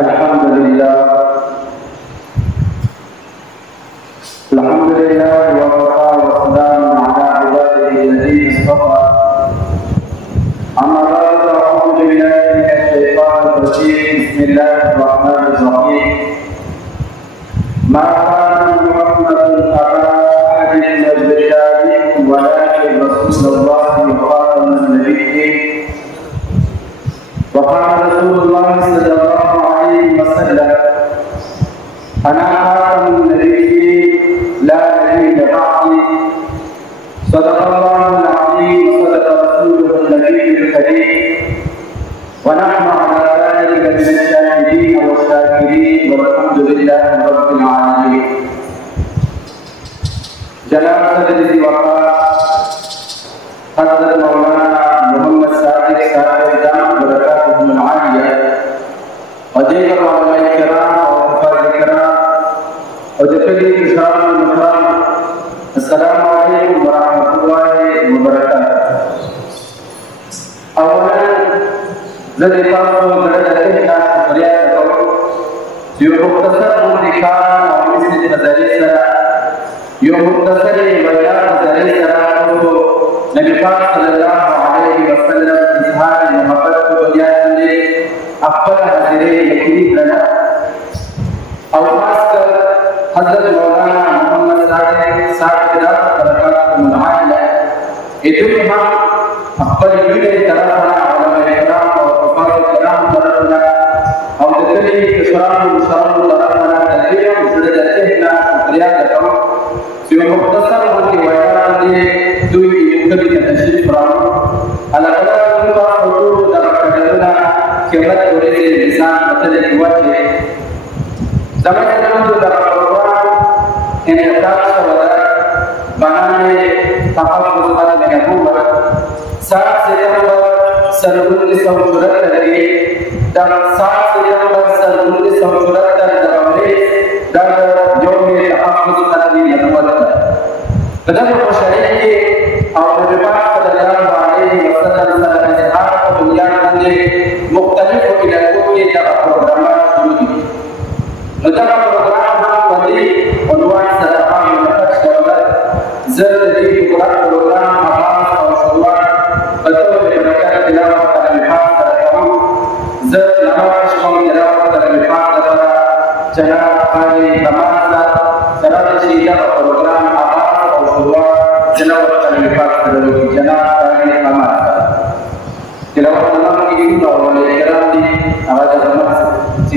الحمد لله وكفى وسلام على عباده الذين اصطفى. أما بعد فأعوذ بالله من الشيطان الرجيم. بسم الله الرحمن الرحيم. ما كان محمد أبا أحد من رجالكم ولكن رسول الله وخاتم النبيين. وقال رسول الله صلى الله عليه وسلم: أنا خاتم النبيين لا نبي بعدي. صدق الله العظيم وصدق رسوله النبي الكريم، ونحن على ذلك من الشاهدين والشاكرين، والحمد لله رب العالمين. جناب سيدي وقار حضرت مولانا محمد صادق صاحب دام برکاتهم العالیہ وجیب علماء الكرام وحفاظ الكرام وجفلی اشار المكرام، السلام عليكم ورحمة الله وبركاته. اولا زدی تاسو درجه ناس فریاد کوم یو مختصر مونږکان او مثل نظری سره یو مختصر بیان نظری سره نبی پاک صلی الله علیه وسلم اظهار محبت کو بیان دے خپل حاضرې یقیني کړه او خاص کر حضرت مولانا محمد صاحب برکاتهم العالیہ ادوی هم خپل ویډیو طرفنا علماء کرام او حفاظ کرام طرفنا او د کلی کشرانو مشرانو طرفنا تدبیر زړه دهنا شکریا کوم چې مختصر وکړي بیان دي دوی یو کلی تشریف راوړو علاوه تاسو ټول د کډلنا خبرت ورته انسان متل کوي زمانه د پروګرام انعقاد شوه بنامه تحفظ خدمت نبوت 7 ستمبر سن 1974 کې د 7 ستمبر سن 1974 د امریکا د یوم تحفظ خدمت نبوت په دغه خوشحالۍ کې او د پاک صلی الله علیه وسلم سره اظهار په دنیا باندې مختلفو علاقو کې دا پروګرامات شروع دي. نو دا پروګرام باندې عنوان سره عام ملکت دولت زر دې پروګرام آغاز او شروعات په توګه د برکات تلاوت تلمیحات سره کوم. زر نماز کوم تلاوت تلمیحات سره جناب قاری کمال سره چې دا پروګرام آغاز او شروعات تلاوت تلمیحات سره جناب قاری کمال تلاوت نماز کې ټول علماء کرام دي هغه د نماز چې